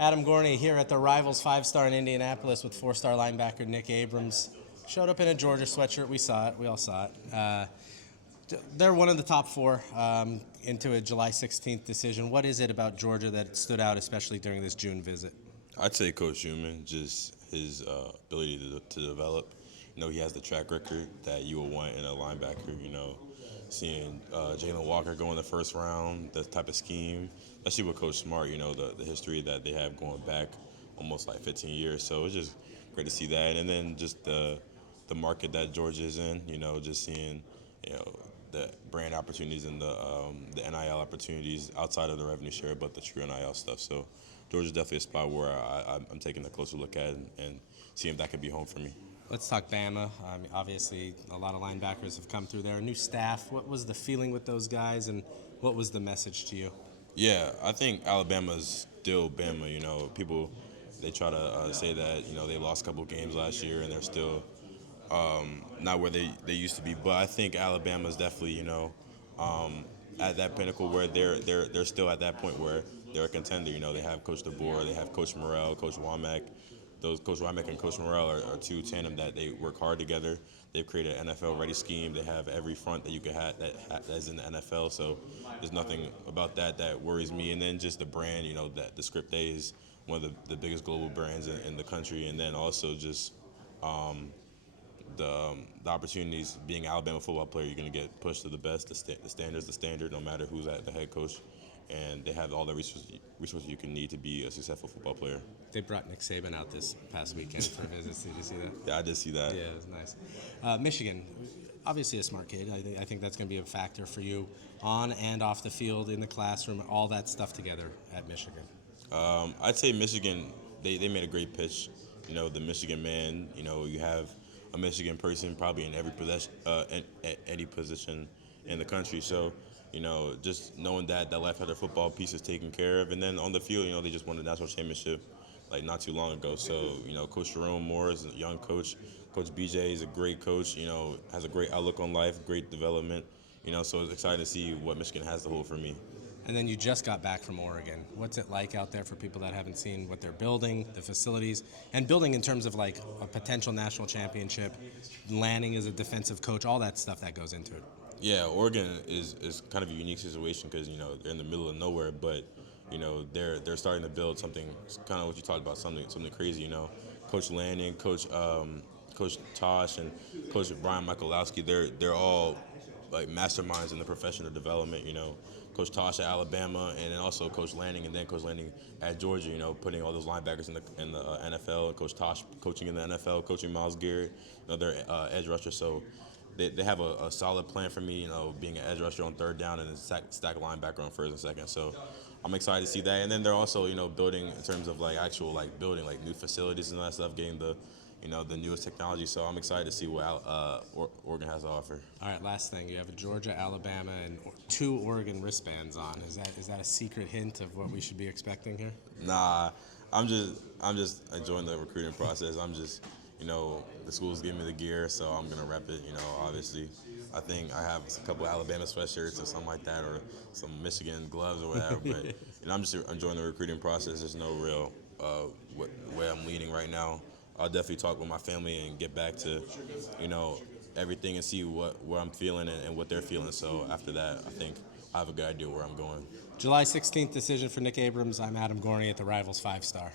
Adam Gorney here at the Rivals 5-star in Indianapolis with 4-star linebacker Nick Abrams. Showed up in a Georgia sweatshirt. We saw it. We all saw it. They're one of the top four into a July 16th decision. What is it about Georgia that stood out, especially during this June visit? I'd say Coach Schumann, just his ability to develop. He has the track record that you would want in a linebacker. Seeing Jalen Walker go in the first round, that type of scheme, especially with Coach Smart, the history that they have going back almost like 15 years. So it's just great to see that. And then just the market that Georgia is in, just seeing, the brand opportunities and the NIL opportunities outside of the revenue share, but the true NIL stuff. So Georgia's definitely a spot where I'm taking a closer look at and seeing if that could be home for me. Let's talk Bama. Obviously, a lot of linebackers have come through there. A new staff. What was the feeling with those guys, and what was the message to you? Yeah, I think Alabama's still Bama. People, they try to say that, they lost a couple games last year and they're still not where they used to be. But I think Alabama's definitely, at that pinnacle where they're still at that point where they're a contender. They have Coach DeBoer, they have Coach Morrell, Coach Womack. Coach Womack and Coach Morrell are two tandem that they work hard together. They've created an NFL-ready scheme. They have every front that you could have that is in the NFL. So there's nothing about that worries me. And then just the brand, that the Script A is one of the biggest global brands in the country. And then also just the opportunities. Being an Alabama football player, you're going to get pushed to the best. The standard's the standard, no matter who's at the head coach. And they have all the resources you can need to be a successful football player. They brought Nick Saban out this past weekend for visits. Did you see that? Yeah, I did see that. Yeah, it was nice. Michigan, obviously a smart kid. I think that's going to be a factor for you on and off the field, in the classroom, all that stuff together at Michigan. I'd say Michigan, they made a great pitch. The Michigan man, you have a Michigan person probably in every any position in the country. So, just knowing that left-handed football piece is taken care of. And then on the field, they just won the national championship like not too long ago. So, Coach Jerome Moore is a young coach. Coach BJ is a great coach, has a great outlook on life, great development. So it's exciting to see what Michigan has to hold for me. And then you just got back from Oregon. What's it like out there for people that haven't seen what they're building, the facilities, and building in terms of like a potential national championship, landing as a defensive coach, all that stuff that goes into it? Yeah, Oregon is kind of a unique situation because they're in the middle of nowhere, but they're starting to build something. Kind of what you talked about, something crazy. Coach Lanning, Coach Tosh, and Coach Brian Michalowski. They're all like masterminds in the professional development. Coach Tosh at Alabama, and then also Coach Lanning, and then Coach Lanning at Georgia. Putting all those linebackers in the NFL. Coach Tosh coaching in the NFL, coaching Myles Garrett. Their edge rusher. So they have a solid plan for me. Being an edge rusher on third down and then stack linebacker on first and second. So I'm excited to see that. And then they're also building in terms of actual building new facilities and all that stuff, getting the the newest technology. So I'm excited to see what Oregon has to offer. All right, last thing. You have a Georgia, Alabama, and 2 Oregon wristbands on. Is that a secret hint of what we should be expecting here? Nah, I'm just enjoying the recruiting process. I'm just, the schools give me the gear, so I'm gonna rep it. Obviously, I think I have a couple of Alabama sweatshirts or something like that, or some Michigan gloves or whatever. But I'm just enjoying the recruiting process. There's no real way I'm leaning right now. I'll definitely talk with my family and get back to, everything and see what I'm feeling and what they're feeling. So after that, I think I have a good idea where I'm going. July 16th decision for Nick Abrams. I'm Adam Gorney at the Rivals 5-star.